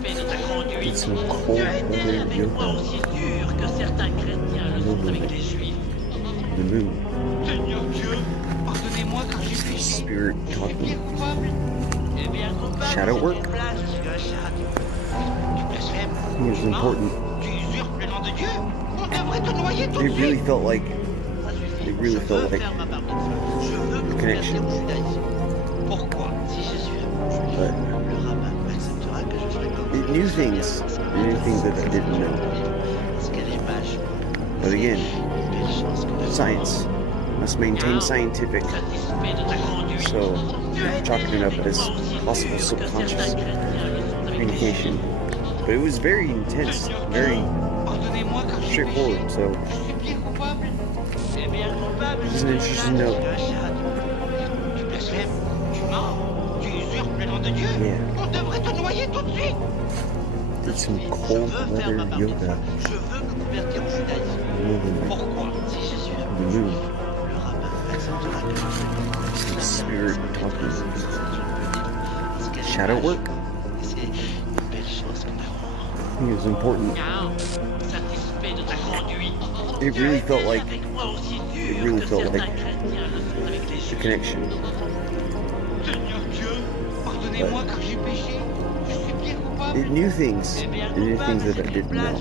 Did some cold-blooded yoga. The moon. Spirit talking. Shadow work? It was important. It really felt like the connection. But it knew things that I didn't know. But again, science must maintain scientific. So, chalking it up as possible subconscious communication. But it was very intense, very straightforward, so it's an interesting note. Yeah. Did some cold-blooded yoga. The moon. Some spirit talking. Shadow work? It was important. It really felt like the connection. But it knew things that I didn't know.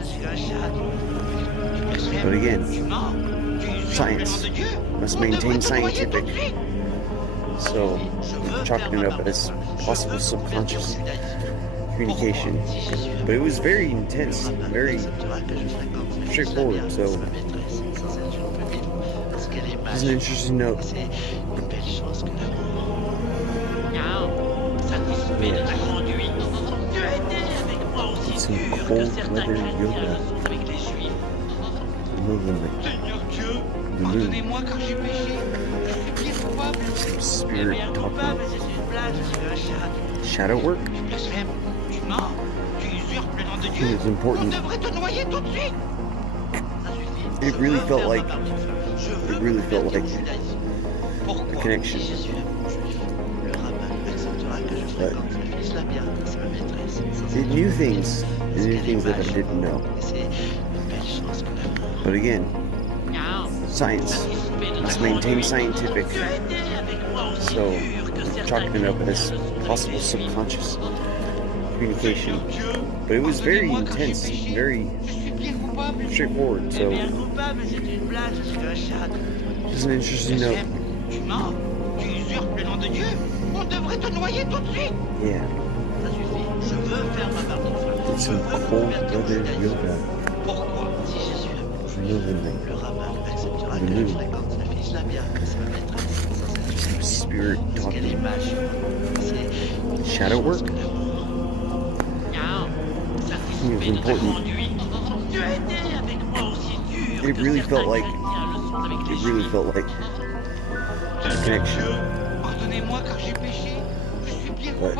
But again, science must maintain scientific. So, chalking it up as possible subconscious communication. But it was very intense, very straightforward, so it's an interesting note. Yeah. It's some cold-blooded yoga. Movement. The moon. Some spirit talking. Shadow work? It was important. It really felt like the connection. But it knew things that I didn't know. But again, science must maintain scientific. So, chalking it up as possible subconscious communication. But it was very intense, very straightforward, so it's an interesting note. Yeah. Did some cold-blooded yoga. Movement. The moon. Some spirit talking. Shadow work? It was important. It really felt like a connection. But